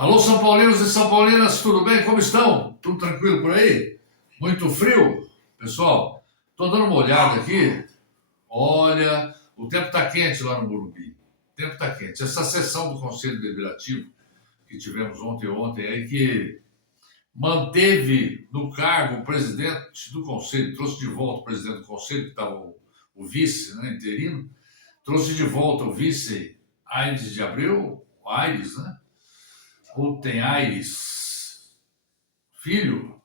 Alô, São Paulinos e São Paulinas, tudo bem? Como estão? Tudo tranquilo por aí? Muito frio? Pessoal, estou dando uma olhada aqui. Olha, o tempo está quente lá no Morumbi. O tempo está quente. Essa sessão do Conselho Deliberativo que tivemos ontem aí, que manteve no cargo o presidente do Conselho, trouxe de volta o presidente do Conselho, que estava o vice, né, interino, trouxe de volta o vice Aires de Abreu, Aires, né? Ou tem Aires Filho.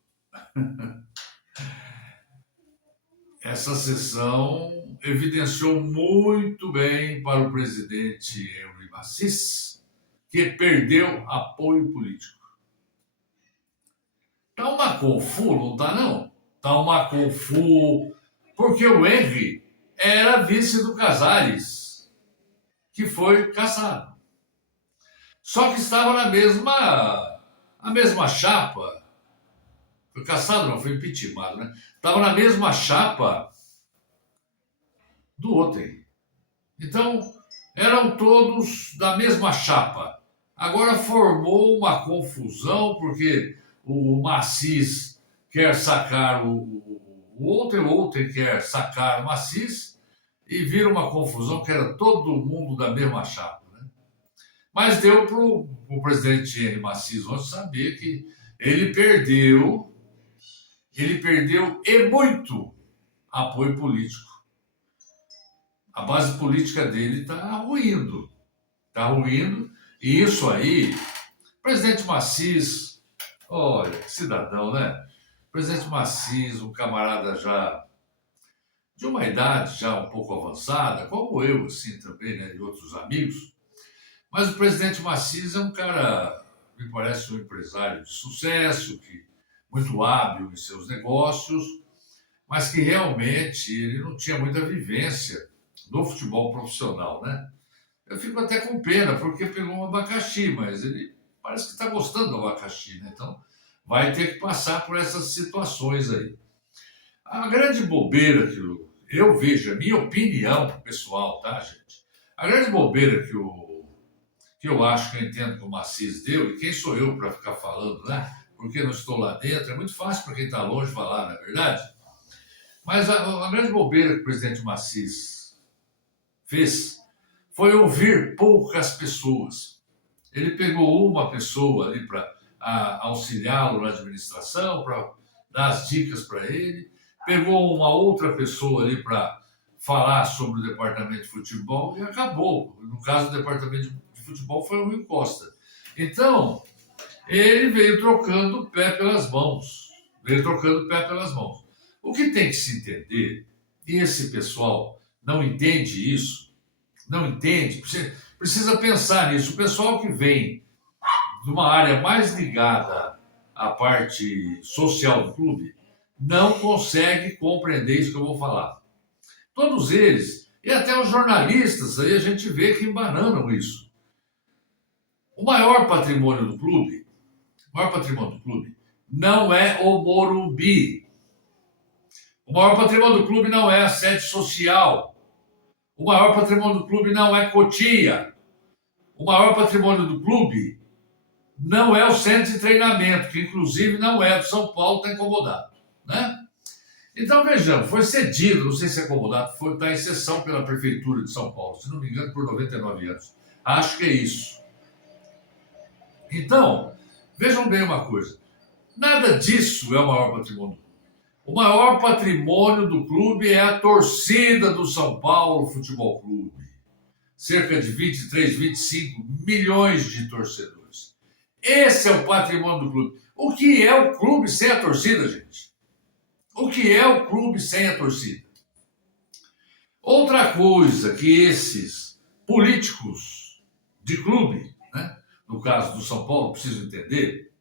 Essa sessão evidenciou muito bem para o presidente Henry Massis, que perdeu apoio político. Tá uma confu, não tá não? Tá uma confu, porque o Henry era vice do Casares, que foi cassado. Só que estava a mesma chapa. Foi cassado, não, foi impeachmentado, né? Estava na mesma chapa do ontem. Então, eram todos da mesma chapa. Agora formou uma confusão, porque o Massis quer sacar o ontem quer sacar o Massis, e vira uma confusão que era todo mundo da mesma chapa. Mas deu para o presidente Henry Massis ontem saber que ele perdeu e muito apoio político. A base política dele está ruindo. Está ruindo. E isso aí, o presidente Massis, olha, que cidadão, né? O presidente Massis, um camarada já de uma idade já um pouco avançada, como eu, assim, também, né? E outros amigos. Mas o presidente Massis é um cara, me parece um empresário de sucesso, muito hábil em seus negócios, mas que realmente ele não tinha muita vivência no futebol profissional, né? Eu fico até com pena, porque pegou um abacaxi, mas ele parece que está gostando do abacaxi, né? Então vai ter que passar por essas situações aí. A grande bobeira que eu vejo, a minha opinião pessoal, tá, gente? A grande bobeira que eu acho que eu entendo que o Massis deu, e quem sou eu para ficar falando, né? Porque não estou lá dentro, é muito fácil para quem está longe falar, não é verdade? Mas a grande bobeira que o presidente Massis fez foi ouvir poucas pessoas. Ele pegou uma pessoa ali para auxiliá-lo na administração, para dar as dicas para ele, pegou uma outra pessoa ali para falar sobre o departamento de futebol e acabou. No caso do departamento de futebol foi o Rui Costa. Então, ele veio trocando o pé pelas mãos. O que tem que se entender, e esse pessoal não entende isso, não entende, precisa pensar nisso. O pessoal que vem de uma área mais ligada à parte social do clube não consegue compreender isso que eu vou falar. Todos eles, e até os jornalistas, aí a gente vê que embananam isso. O maior patrimônio do clube não é o Morumbi. O maior patrimônio do clube não é a sede social. O maior patrimônio do clube não é Cotia. O maior patrimônio do clube não é o centro de treinamento, que inclusive não é do São Paulo, está incomodado, né? Então vejamos, foi cedido, não sei se é acomodado, está em sessão pela Prefeitura de São Paulo, se não me engano, por 99 anos. Acho que é isso. Então, vejam bem uma coisa, nada disso é o maior patrimônio. O maior patrimônio do clube é a torcida do São Paulo Futebol Clube. Cerca de 23, 25 milhões de torcedores. Esse é o patrimônio do clube. O que é o clube sem a torcida, gente? O que é o clube sem a torcida? Outra coisa que esses políticos de clube, né, no caso do São Paulo, precisam entender,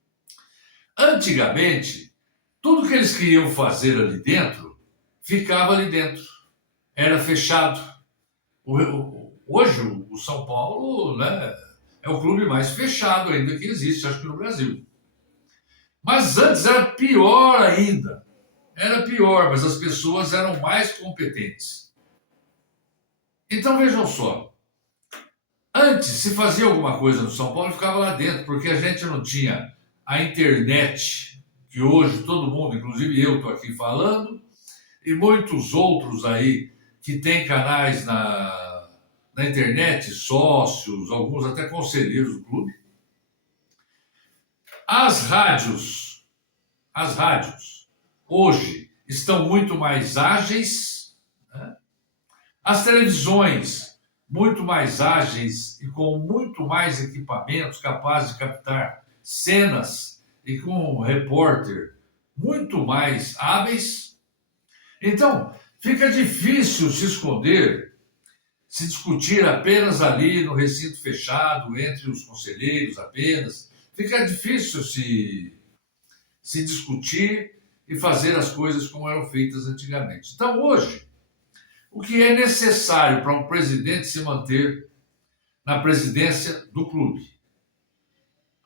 antigamente, tudo que eles queriam fazer ali dentro, ficava ali dentro. Era fechado. Hoje, o São Paulo, né, é o clube mais fechado ainda que existe, acho que no Brasil. Mas antes era pior ainda. Era pior, mas as pessoas eram mais competentes. Então vejam só. Antes, se fazia alguma coisa no São Paulo, ficava lá dentro, porque a gente não tinha a internet, que hoje todo mundo, inclusive eu estou aqui falando, e muitos outros aí que têm canais na internet, sócios, alguns até conselheiros do clube. As rádios hoje estão muito mais ágeis, né? As televisões muito mais ágeis e com muito mais equipamentos capazes de captar cenas e com um repórter muito mais hábeis. Então, fica difícil se esconder, se discutir apenas ali no recinto fechado, entre os conselheiros apenas. Fica difícil se discutir e fazer as coisas como eram feitas antigamente. Então, hoje, o que é necessário para um presidente se manter na presidência do clube?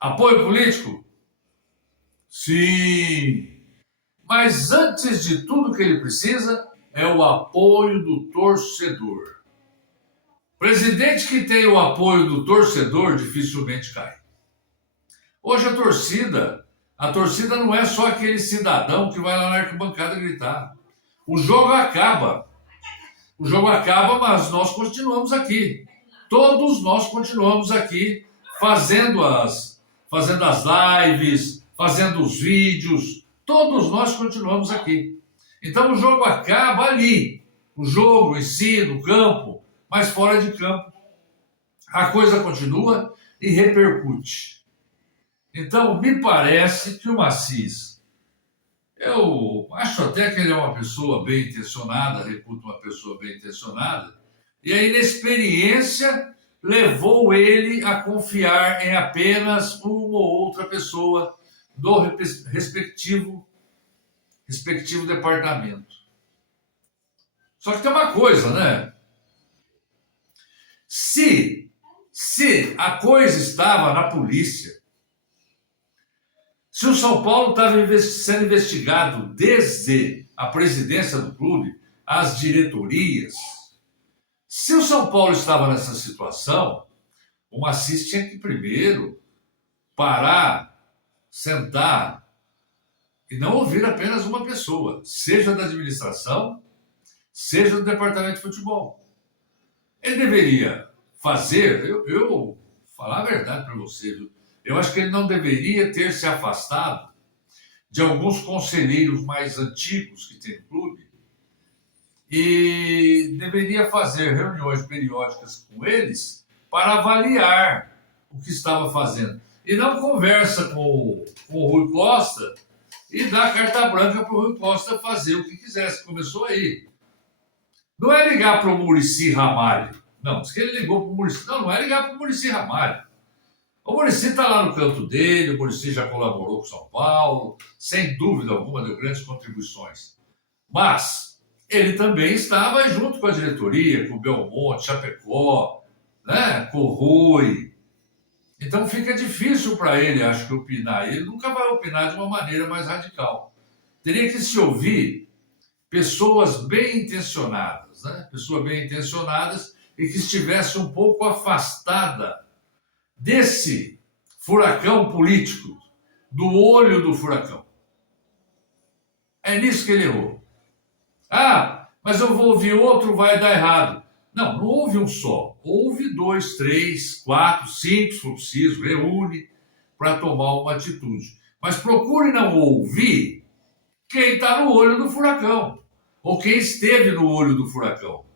Apoio político? Sim. Mas antes de tudo que ele precisa é o apoio do torcedor. Presidente que tem o apoio do torcedor dificilmente cai. Hoje a torcida não é só aquele cidadão que vai lá na arquibancada gritar. O jogo acaba, mas nós continuamos aqui. Todos nós continuamos aqui fazendo as lives, fazendo os vídeos. Todos nós continuamos aqui. Então o jogo acaba ali. O jogo em si, no campo, mas fora de campo, a coisa continua e repercute. Então, me parece que o Assis, eu acho até que ele é uma pessoa bem intencionada, reputo uma pessoa bem intencionada, e a inexperiência levou ele a confiar em apenas uma ou outra pessoa do respectivo departamento. Só que tem uma coisa, né? Se a coisa estava na polícia, se o São Paulo estava sendo investigado desde a presidência do clube, as diretorias, se o São Paulo estava nessa situação, o Assis tinha que primeiro parar, sentar e não ouvir apenas uma pessoa, seja da administração, seja do departamento de futebol. Ele deveria fazer, eu falar a verdade para você, viu? Eu acho que ele não deveria ter se afastado de alguns conselheiros mais antigos que tem no clube e deveria fazer reuniões periódicas com eles para avaliar o que estava fazendo. E não conversa com o Rui Costa e dá carta branca para o Rui Costa fazer o que quisesse. Começou aí. Não é ligar para o Muricy Ramalho. Não, diz que ele ligou para o Muricy. Não é ligar para o Muricy Ramalho. O Muricy está lá no canto dele, o Muricy já colaborou com o São Paulo, sem dúvida alguma, deu grandes contribuições. Mas ele também estava junto com a diretoria, com o Belmonte, Chapecó, né, com o Rui. Então fica difícil para ele, acho que, opinar. Ele nunca vai opinar de uma maneira mais radical. Teria que se ouvir pessoas bem intencionadas, né? Pessoas bem intencionadas e que estivesse um pouco afastada desse furacão político, do olho do furacão. É nisso que ele errou. Ah, mas eu vou ouvir outro, vai dar errado. Não houve um só. Houve 2, 3, 4, 5, se for preciso, reúne para tomar uma atitude. Mas procure não ouvir quem está no olho do furacão, ou quem esteve no olho do furacão.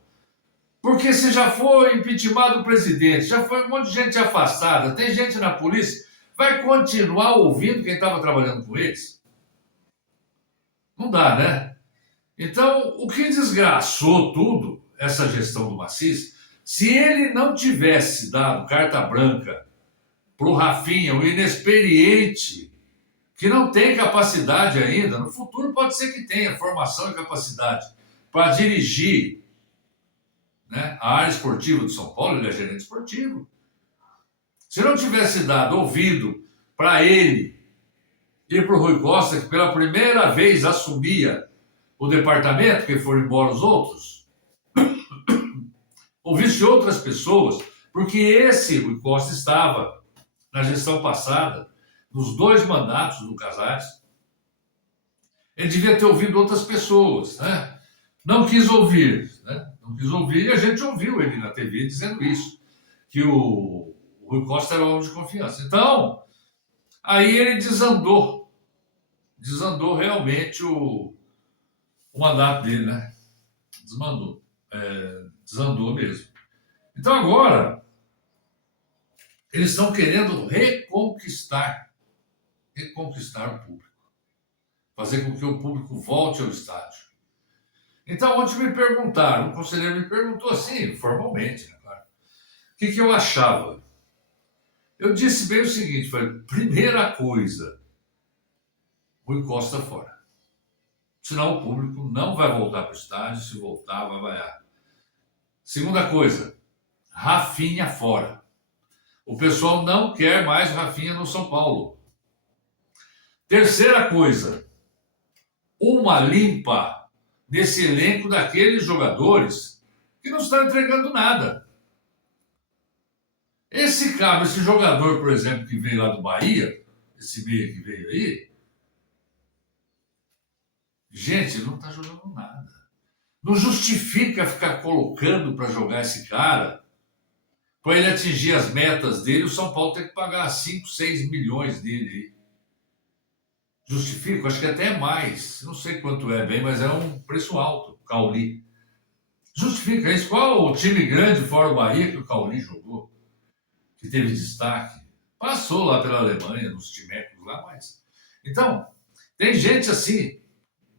Porque se já foi impeachmentado o presidente, já foi um monte de gente afastada, tem gente na polícia, vai continuar ouvindo quem estava trabalhando com eles? Não dá, né? Então, o que desgraçou tudo, essa gestão do Assis, se ele não tivesse dado carta branca para o Rafinha, o inexperiente, que não tem capacidade ainda, no futuro pode ser que tenha formação e capacidade para dirigir, né, a área esportiva do São Paulo, ele é gerente esportivo. Se não tivesse dado ouvido para ele e para o Rui Costa, que pela primeira vez assumia o departamento, que foram embora os outros, ouvisse outras pessoas, Porque esse Rui Costa estava na gestão passada, nos 2 mandatos do Casares. Ele devia ter ouvido outras pessoas, né? Não quis ouvir, né? Não quis ouvir, e a gente ouviu ele na TV dizendo isso, que o Rui Costa era o homem de confiança. Então, aí ele desandou realmente o mandato dele, né? Desandou mesmo. Então agora, eles estão querendo reconquistar o público, fazer com que o público volte ao estádio. Então, ontem me perguntaram, um conselheiro me perguntou assim, formalmente, né, claro, o que eu achava. Eu disse bem o seguinte, foi, primeira coisa, Rui Costa fora. Senão o público não vai voltar para o estádio, se voltar, vai vaiar. Segunda coisa, Rafinha fora. O pessoal não quer mais Rafinha no São Paulo. Terceira coisa, uma limpa nesse elenco daqueles jogadores que não estão entregando nada. Esse jogador, por exemplo, que veio lá do Bahia, esse meia que veio aí, gente, não está jogando nada. Não justifica ficar colocando para jogar esse cara, para ele atingir as metas dele, o São Paulo tem que pagar 5, 6 milhões dele aí. Justifica? Acho que até mais. Não sei quanto é bem, mas é um preço alto, o Cauli. Justifica isso. Qual o time grande fora o Bahia que o Cauli jogou? Que teve destaque? Passou lá pela Alemanha, nos timecos lá, mas... Então, tem gente assim,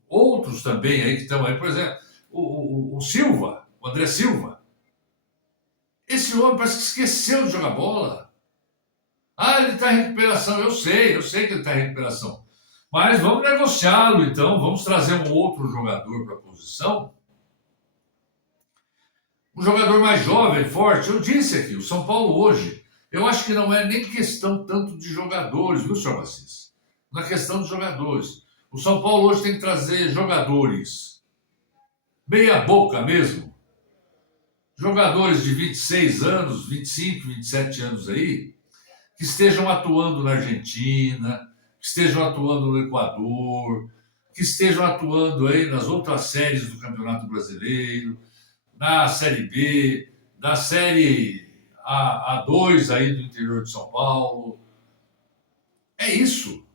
outros também aí que estão aí, por exemplo, o Silva, o André Silva. Esse homem parece que esqueceu de jogar bola. Ah, ele está em recuperação. Eu sei que ele está em recuperação. Mas vamos negociá-lo, então. Vamos trazer um outro jogador para a posição. Um jogador mais jovem, forte. Eu disse aqui, o São Paulo hoje, eu acho que não é nem questão tanto de jogadores, viu, senhor Assis? Não é questão de jogadores. O São Paulo hoje tem que trazer jogadores meia boca mesmo. Jogadores de 26 anos, 25, 27 anos aí, que estejam atuando na Argentina, que estejam atuando no Equador, que estejam atuando aí nas outras séries do Campeonato Brasileiro, na Série B, na Série A2 aí do interior de São Paulo. É isso.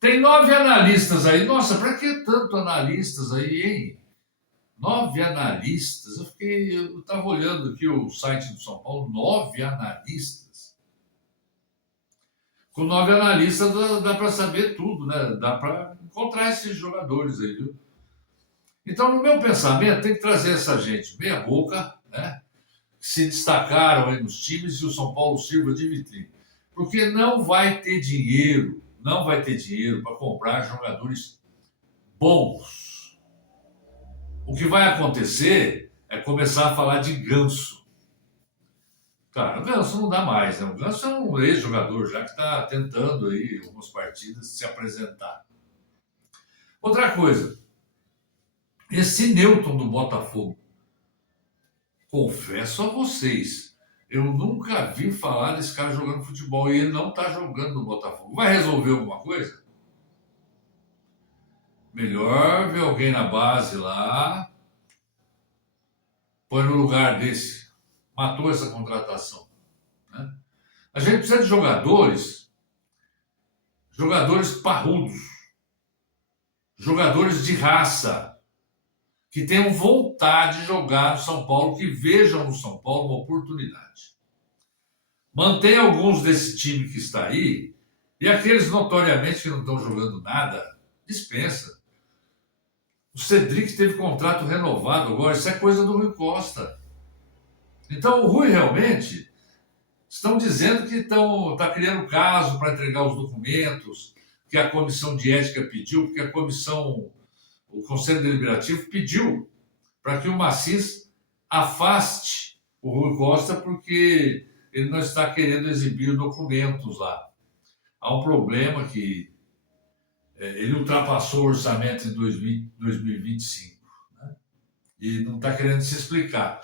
Tem 9 analistas aí. Nossa, para que tanto analistas aí, hein? 9 analistas. Eu estava olhando aqui o site do São Paulo, 9 analistas. Com 9 analistas dá para saber tudo, né? Dá para encontrar esses jogadores aí, viu? Então, no meu pensamento, tem que trazer essa gente meia boca, né? Que se destacaram aí nos times e o São Paulo sirva de vitrine. Porque não vai ter dinheiro para comprar jogadores bons. O que vai acontecer é começar a falar de Ganso. Cara, o Ganso não dá mais, né? O Ganso é um ex-jogador já que está tentando aí algumas partidas se apresentar. Outra coisa, esse Newton do Botafogo, confesso a vocês, eu nunca vi falar desse cara jogando futebol e ele não está jogando no Botafogo. Vai resolver alguma coisa? Melhor ver alguém na base lá, põe no lugar desse. Matou essa contratação. Né? A gente precisa de jogadores parrudos, jogadores de raça, que tenham vontade de jogar no São Paulo, que vejam no São Paulo uma oportunidade. Mantém alguns desse time que está aí, e aqueles notoriamente que não estão jogando nada, dispensa. O Cedric teve contrato renovado agora, isso é coisa do Rui Costa. Então o Rui realmente estão dizendo que está criando caso para entregar os documentos que a comissão de ética pediu, porque o Conselho Deliberativo pediu para que o Macis afaste o Rui Costa porque ele não está querendo exibir documentos lá. Há um problema que ele ultrapassou o orçamento em 2025, né? E não está querendo se explicar.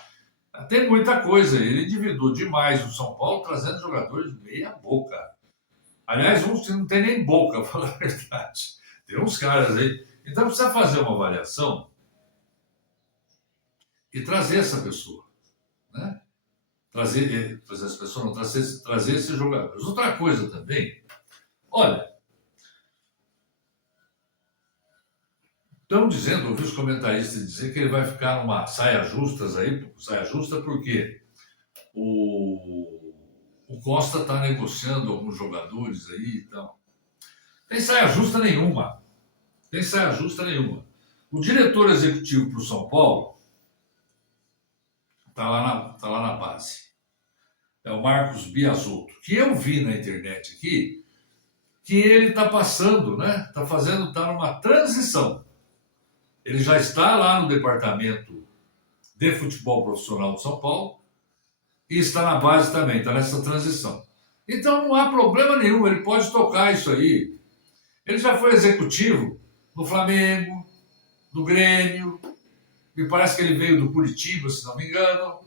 Tem muita coisa. Ele endividou demais o São Paulo, trazendo jogadores meia boca. Aliás, uns que não tem nem boca, para falar a verdade. Tem uns caras aí. Então precisa fazer uma avaliação e trazer essa pessoa, né? Trazer essa pessoa, não, trazer esses jogadores. Outra coisa também, olha, estão dizendo, ouvi os comentaristas dizer que ele vai ficar numa saia justas aí, saia justa porque o Costa está negociando alguns jogadores aí e tal. Tem saia justa nenhuma. Tem saia justa nenhuma. O diretor executivo para o São Paulo está lá na base. É o Marcos Biasotto, que eu vi na internet aqui, que ele está passando, né? Está numa transição. Ele já está lá no departamento de futebol profissional de São Paulo e está na base também, está nessa transição. Então não há problema nenhum, ele pode tocar isso aí. Ele já foi executivo no Flamengo, no Grêmio, me parece que ele veio do Curitiba, se não me engano.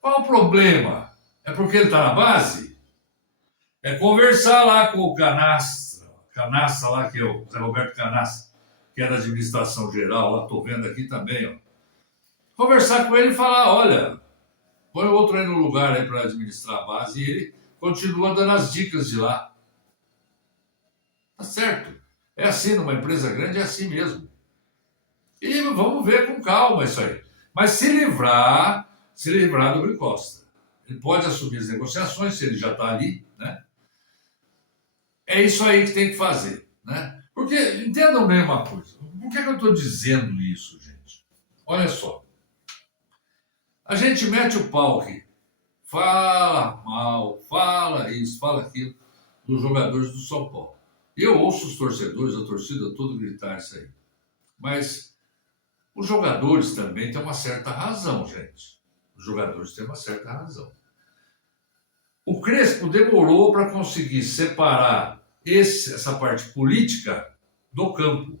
Qual o problema? É porque ele está na base? É conversar lá com o Canastra lá, que é o Zé Roberto Canastra, que é da administração geral, lá estou vendo aqui também, ó. Conversar com ele e falar, olha, põe outro aí no lugar aí para administrar a base, e ele continua dando as dicas de lá. Tá certo. É assim, numa empresa grande é assim mesmo. E vamos ver com calma isso aí. Mas se livrar do Rui Costa. Ele pode assumir as negociações, se ele já está ali, né? É isso aí que tem que fazer, né? Porque, entendam bem uma coisa. Por que eu estou dizendo isso, gente? Olha só. A gente mete o pau aqui. Fala mal, fala isso, fala aquilo dos jogadores do São Paulo. Eu ouço os torcedores, a torcida toda gritar isso aí. Mas os jogadores também têm uma certa razão, gente. Os jogadores têm uma certa razão. O Crespo demorou para conseguir separar essa parte política do campo.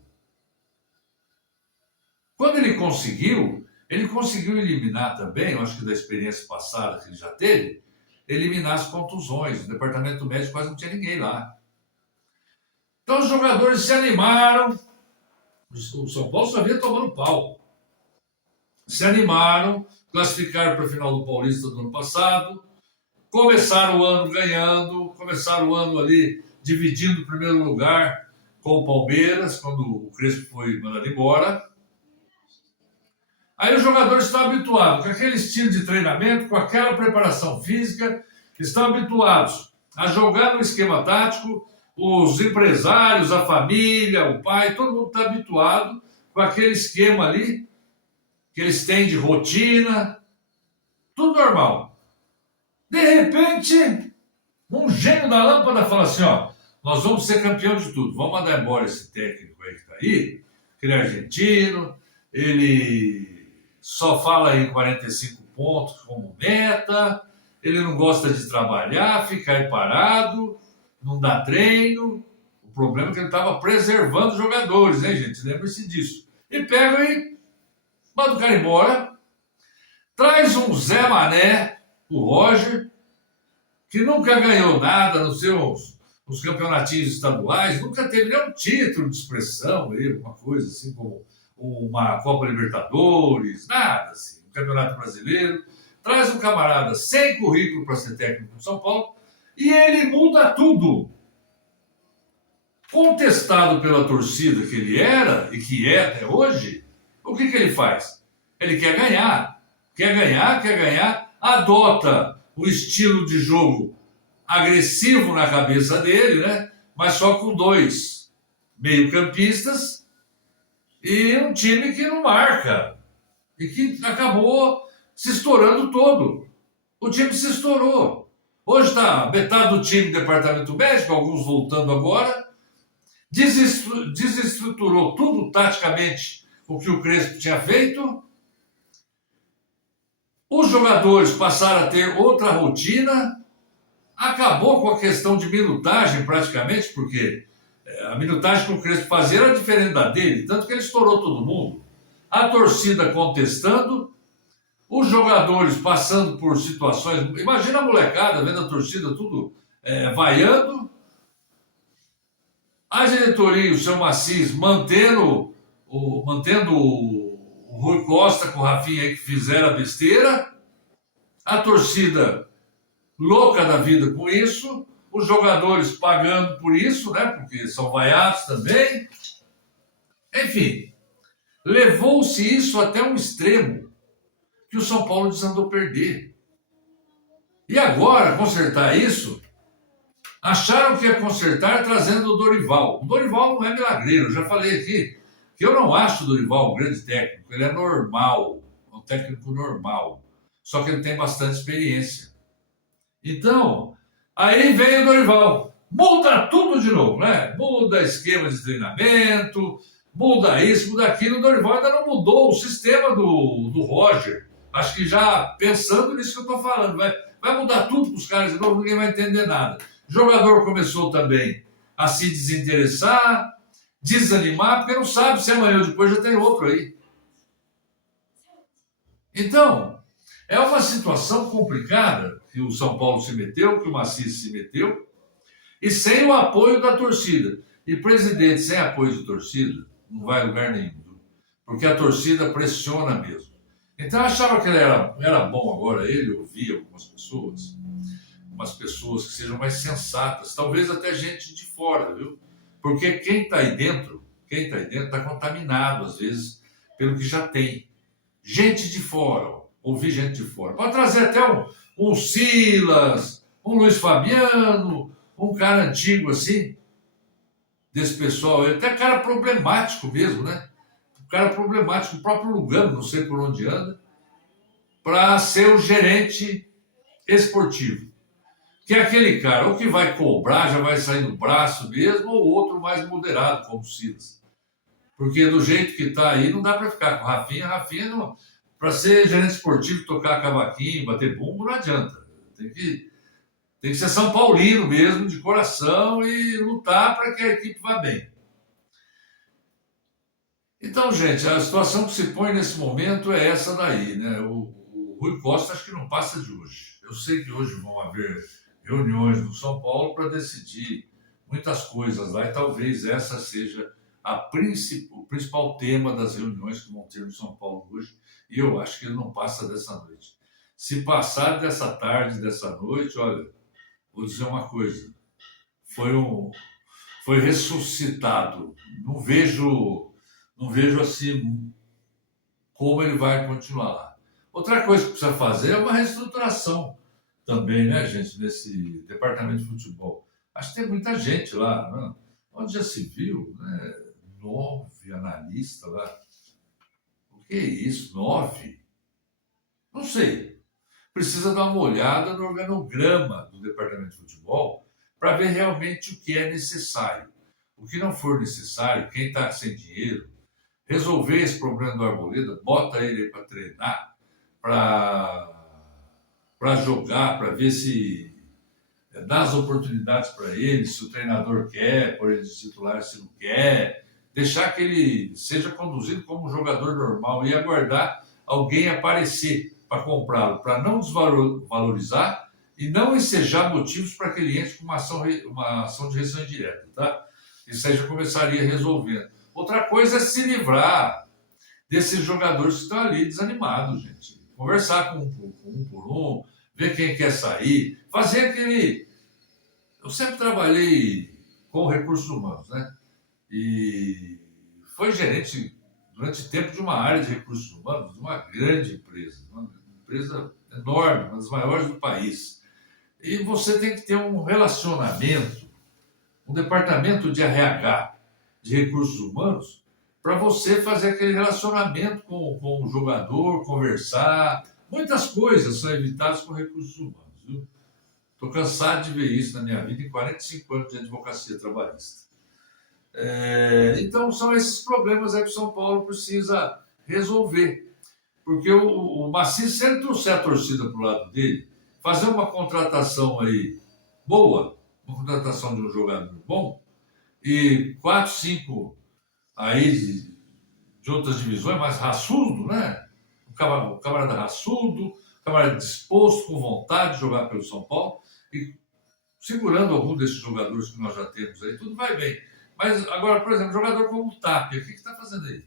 Quando ele conseguiu eliminar também, eu acho que da experiência passada que ele já teve, eliminar as contusões. O departamento médico quase não tinha ninguém lá. Então os jogadores se animaram. O São Paulo só vinha tomando pau. Se animaram, classificaram para a final do Paulista do ano passado, começaram o ano ganhando, começaram o ano ali dividindo o primeiro lugar com o Palmeiras, quando o Crespo foi mandado embora. Aí os jogadores estão habituados com aquele estilo de treinamento, com aquela preparação física, estão habituados a jogar no esquema tático, os empresários, a família, o pai, todo mundo está habituado com aquele esquema ali, que eles têm de rotina, tudo normal. De repente, um gênio da lâmpada fala assim, ó, nós vamos ser campeão de tudo, vamos mandar embora esse técnico aí que está aí, que ele é argentino, ele só fala em 45 pontos como meta, ele não gosta de trabalhar, fica aí parado, não dá treino. O problema é que ele estava preservando os jogadores, hein, gente? Lembre-se disso. E pega e manda o cara embora, traz um Zé Mané, o Roger, que nunca ganhou nada nos campeonatinhos estaduais, nunca teve nenhum título de expressão, uma coisa assim como uma Copa Libertadores, nada assim, um Campeonato Brasileiro. Traz um camarada sem currículo para ser técnico do São Paulo e ele muda tudo. Contestado pela torcida que ele era e que é até hoje, o que ele faz? Ele quer ganhar, adota o estilo de jogo agressivo na cabeça dele, né? Mas só com 2 meio-campistas e um time que não marca e que acabou se estourando todo. O time se estourou. Hoje está metade do time do departamento médico, alguns voltando agora, desestruturou tudo taticamente o que o Crespo tinha feito. Os jogadores passaram a ter outra rotina, acabou com a questão de minutagem praticamente, porque a minutagem que o Crespo fazia era diferente da dele, tanto que ele estourou todo mundo. A torcida contestando, os jogadores passando por situações. Imagina a molecada vendo a torcida tudo vaiando, a diretoria, o seu Macis, mantendo o Rui Costa com o Rafinha aí que fizeram a besteira, a torcida louca da vida com isso, os jogadores pagando por isso, né? Porque são vaiados também. Enfim, levou-se isso até um extremo que o São Paulo desandou perder. E agora, consertar isso, acharam que ia consertar trazendo o Dorival. O Dorival não é milagreiro, eu já falei aqui que eu não acho o Dorival um grande técnico, ele é normal, um técnico normal, só que ele tem bastante experiência. Então, aí vem o Dorival, muda tudo de novo, né? Muda esquema de treinamento, muda isso, muda aquilo. O Dorival ainda não mudou o sistema do Roger. Acho que já pensando nisso que eu estou falando, vai mudar tudo para os caras de novo, ninguém vai entender nada. O jogador começou também a se desinteressar, desanimar, porque não sabe se amanhã ou depois já tem outro aí. Então, é uma situação complicada que o São Paulo se meteu, que o Macis se meteu, e sem o apoio da torcida. E presidente sem apoio de torcida não vai a lugar nenhum, porque a torcida pressiona mesmo. Então eu achava que ele era bom agora, ele ouvia algumas pessoas, umas pessoas que sejam mais sensatas, talvez até gente de fora, viu? Porque quem está aí dentro está contaminado, às vezes, pelo que já tem. Gente de fora, ouvir gente de fora. Pode trazer até um Silas, um Luiz Fabiano, um cara antigo assim, desse pessoal, até cara problemático mesmo, né? Um cara problemático, o próprio Lugano, não sei por onde anda, para ser o gerente esportivo. Que é aquele cara, ou que vai cobrar, já vai sair no braço mesmo, ou outro mais moderado, como o Silas. Porque do jeito que está aí, não dá para ficar com o Rafinha. Rafinha, para ser gerente esportivo, tocar cavaquinho, bater bumbo, não adianta. Tem que ser São Paulino mesmo, de coração, e lutar para que a equipe vá bem. Então, gente, a situação que se põe nesse momento é essa daí, né? O Rui Costa acho que não passa de hoje. Eu sei que hoje vão haver reuniões no São Paulo para decidir muitas coisas lá, e talvez essa seja o principal tema das reuniões que vão ter no São Paulo hoje, e eu acho que ele não passa dessa noite. Se passar dessa tarde, dessa noite, olha, vou dizer uma coisa, foi ressuscitado. Não vejo assim como ele vai continuar lá. Outra coisa que precisa fazer é uma reestruturação também, né, gente, nesse departamento de futebol. Acho que tem muita gente lá, né? Onde já se viu, né? 9 analistas lá. O que é isso? 9? Não sei. Precisa dar uma olhada no organograma do departamento de futebol para ver realmente o que é necessário. O que não for necessário, quem está sem dinheiro, resolver esse problema do Arboleda, bota ele aí para treinar, para jogar, para ver se dá as oportunidades para ele, se o treinador quer, por ele de titular, se não quer, deixar que ele seja conduzido como um jogador normal e aguardar alguém aparecer para comprá-lo, para não desvalorizar e não ensejar motivos para que ele entre com uma ação de rescisão indireta, tá? Isso aí já começaria resolvendo. Outra coisa é se livrar desses jogadores que estão ali desanimados, gente. Conversar com um por um, ver quem quer sair, fazer aquele... Eu sempre trabalhei com recursos humanos, né? E foi gerente durante tempo de uma área de recursos humanos, de uma grande empresa, uma empresa enorme, uma das maiores do país. E você tem que ter um relacionamento, um departamento de RH, de recursos humanos, para você fazer aquele relacionamento com o jogador, conversar. Muitas coisas são evitadas com recursos humanos, viu? Estou cansado de ver isso na minha vida em 45 anos de advocacia trabalhista. Então, são esses problemas aí que o São Paulo precisa resolver. Porque o Macis, se ele trouxer a torcida para o lado dele, fazer uma contratação aí boa, uma contratação de um jogador bom, e 4, 5 aí de outras divisões, mais raçudo, né? um camarada raçudo, um camarada disposto, com vontade de jogar pelo São Paulo, e segurando algum desses jogadores que nós já temos aí, tudo vai bem. Mas agora, por exemplo, jogador como o Tapia, o que está fazendo aí?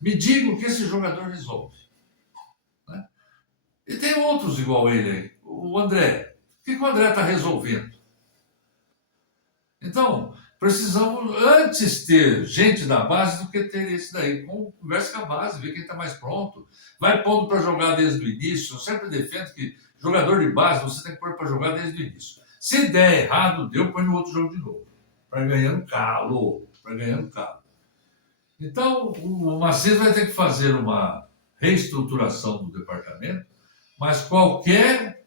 Me diga o que esse jogador resolve. Né? E tem outros igual ele aí. O André. O que o André está resolvendo? Então, precisamos antes ter gente da base do que ter esse daí. Conversa com a base, ver quem está mais pronto. Vai pondo para jogar desde o início. Eu sempre defendo que jogador de base você tem que pôr para jogar desde o início. Se der errado, deu, põe no outro jogo de novo. Para ganhar no calo. Para ganhar no calo. Então, o Macias vai ter que fazer uma reestruturação do departamento, mas qualquer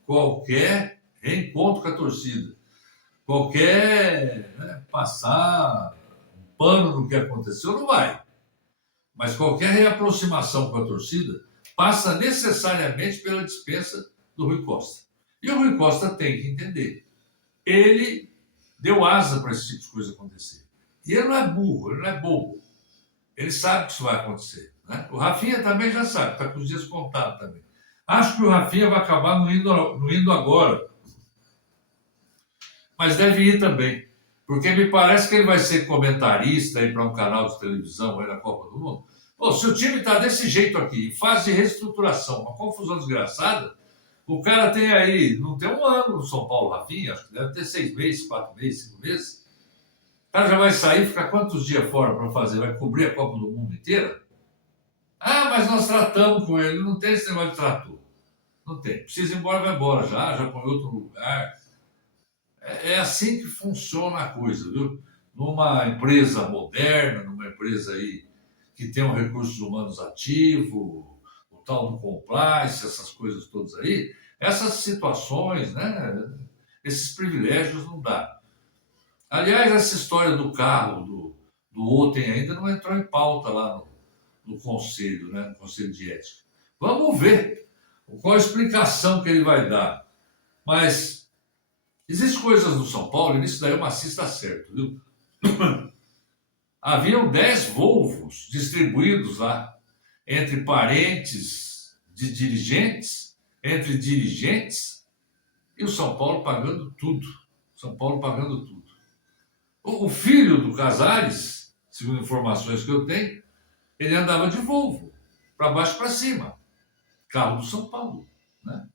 reencontro com a torcida, qualquer passar um pano no que aconteceu, não vai. Mas qualquer reaproximação com a torcida passa necessariamente pela dispensa do Rui Costa. E o Rui Costa tem que entender. Ele deu asa para esse tipo de coisa acontecer. E ele não é burro, ele não é bobo. Ele sabe que isso vai acontecer. Né? O Rafinha também já sabe, está com os dias contados também. Acho que o Rafinha vai acabar não indo agora. Mas deve ir também. Porque me parece que ele vai ser comentarista aí para um canal de televisão aí na Copa do Mundo. Pô, se o time está desse jeito aqui, em fase de reestruturação, uma confusão desgraçada, o cara tem aí, não tem um ano no São Paulo, Rafinha, acho que deve ter 6 meses, 4 meses, 5 meses. O cara já vai sair, ficar quantos dias fora para fazer? Vai cobrir a Copa do Mundo inteira? Ah, mas nós tratamos com ele. Não tem esse negócio de tratou. Não tem. Precisa ir embora, vai embora já põe outro lugar. É assim que funciona a coisa, viu? Numa empresa moderna, numa empresa aí que tem um recursos humanos ativo, o tal do compliance, essas coisas todas aí, essas situações, né? Esses privilégios não dá. Aliás, essa história do carro do Otem ainda não entrou em pauta lá no conselho, né? No conselho de ética. Vamos ver qual a explicação que ele vai dar. Mas existem coisas no São Paulo, e nisso daí o Maciço está certo, viu? Haviam 10 Volvos distribuídos lá entre parentes de dirigentes, entre dirigentes, e o São Paulo pagando tudo. São Paulo pagando tudo. O filho do Casares, segundo informações que eu tenho, ele andava de Volvo, para baixo e para cima. Carro do São Paulo. Né?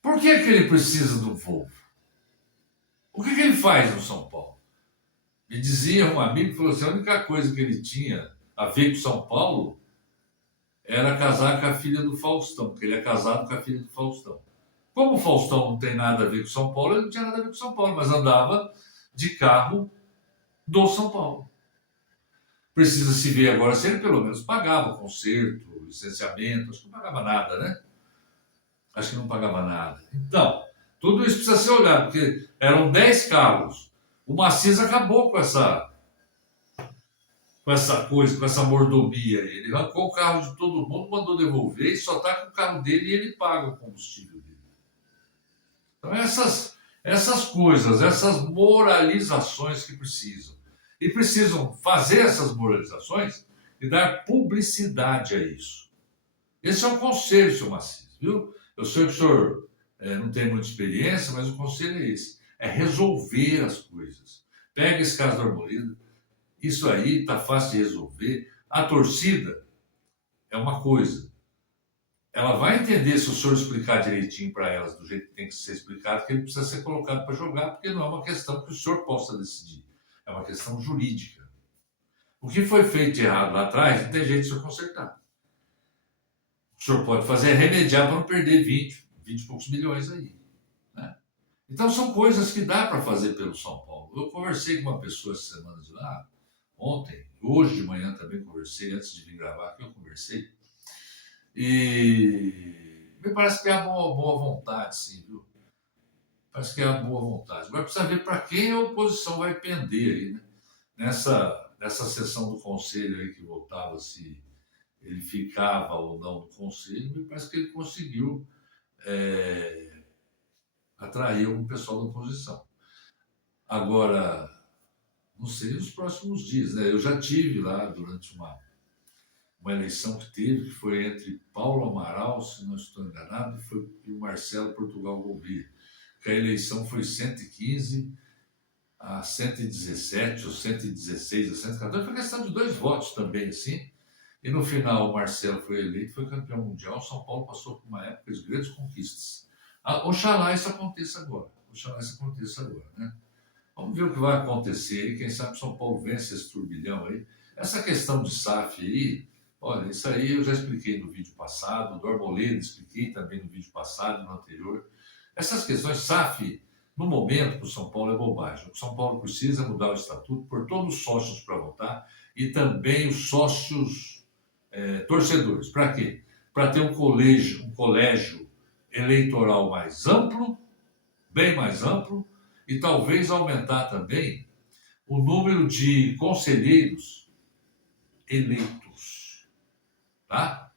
Por que ele precisa do Volvo? O que ele faz no São Paulo? Me dizia um amigo que falou assim, a única coisa que ele tinha a ver com São Paulo era casar com a filha do Faustão, porque ele é casado com a filha do Faustão. Como o Faustão não tem nada a ver com São Paulo, ele não tinha nada a ver com São Paulo, mas andava de carro do São Paulo. Precisa se ver agora se ele pelo menos pagava conserto, licenciamento, acho que não pagava nada, né? Acho que não pagava nada. Então, tudo isso precisa ser olhado, porque eram 10 carros. O Maciço acabou com essa coisa, com essa mordomia. Ele arrancou o carro de todo mundo, mandou devolver e só está com o carro dele e ele paga o combustível dele. Então, essas coisas, essas moralizações que precisam. E precisam fazer essas moralizações e dar publicidade a isso. Esse é um conselho, senhor Maciço, viu? Eu sei que o senhor não tem muita experiência, mas o conselho é esse. É resolver as coisas. Pega esse caso da Arboleda, isso aí está fácil de resolver. A torcida é uma coisa. Ela vai entender se o senhor explicar direitinho para elas, do jeito que tem que ser explicado, que ele precisa ser colocado para jogar, porque não é uma questão que o senhor possa decidir. É uma questão jurídica. O que foi feito de errado lá atrás, não tem jeito de o senhor consertar. O senhor pode fazer é remediar para não perder 20 e poucos milhões aí. Né? Então são coisas que dá para fazer pelo São Paulo. Eu conversei com uma pessoa essa semana de lá, ontem, hoje de manhã também conversei, antes de vir gravar aqui eu conversei. E me parece que é a boa vontade, sim, viu? Parece que é a boa vontade. Agora precisa ver para quem a oposição vai pender aí, né? Nessa sessão do conselho aí que votava se ele ficava ou não no conselho, me parece que ele conseguiu atrair algum pessoal da oposição. Agora, não sei os próximos dias, né? Eu já tive lá durante uma eleição que teve, que foi entre Paulo Amaral, se não estou enganado, e o Marcelo Portugal Gouveia, que a eleição foi 115 a 117, ou 116 a 114, foi questão de 2 votos também, assim. E no final o Marcelo foi eleito, foi campeão mundial, o São Paulo passou por uma época de grandes conquistas. Oxalá isso aconteça agora, oxalá isso aconteça agora, né? Vamos ver o que vai acontecer e quem sabe São Paulo vence esse turbilhão aí. Essa questão de SAF aí, olha, isso aí eu já expliquei no vídeo passado, do Arboleda expliquei também no vídeo passado, no anterior. Essas questões SAF, no momento, para o São Paulo é bobagem. O São Paulo precisa mudar o estatuto, por todos os sócios para votar e também os sócios torcedores. Para quê? Para ter um colégio eleitoral mais amplo, bem mais amplo, e talvez aumentar também o número de conselheiros eleitos. Tá?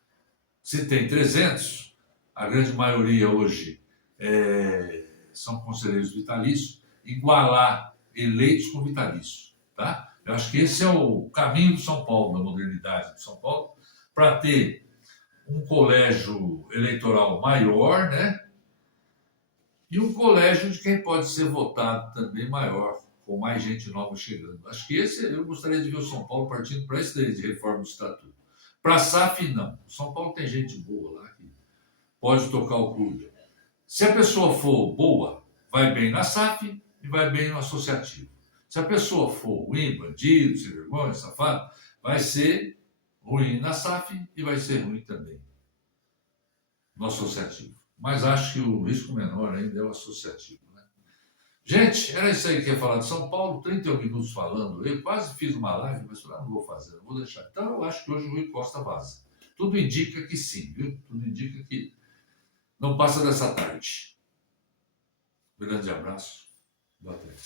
Se tem 300, a grande maioria hoje são conselheiros vitalícios, igualar eleitos com vitalícios. Tá? Eu acho que esse é o caminho do São Paulo, da modernidade de São Paulo, para ter um colégio eleitoral maior, né? E um colégio de quem pode ser votado também maior, com mais gente nova chegando. Acho que esse eu gostaria de ver o São Paulo partindo para esse daí de reforma do estatuto. Para a SAF, não. O São Paulo tem gente boa lá que pode tocar o clube. Se a pessoa for boa, vai bem na SAF e vai bem no associativo. Se a pessoa for ruim, bandido, sem vergonha, safado, vai ser ruim na SAF e vai ser ruim também no associativo. Mas acho que o risco menor ainda é o associativo. Né? Gente, era isso aí que ia falar de São Paulo, 31 minutos falando. Eu quase fiz uma live, mas falei, não vou fazer, não vou deixar. Então eu acho que hoje o Rui Costa vaza. Tudo indica que sim, viu? Tudo indica que não passa dessa tarde. Grande abraço. Boa tarde.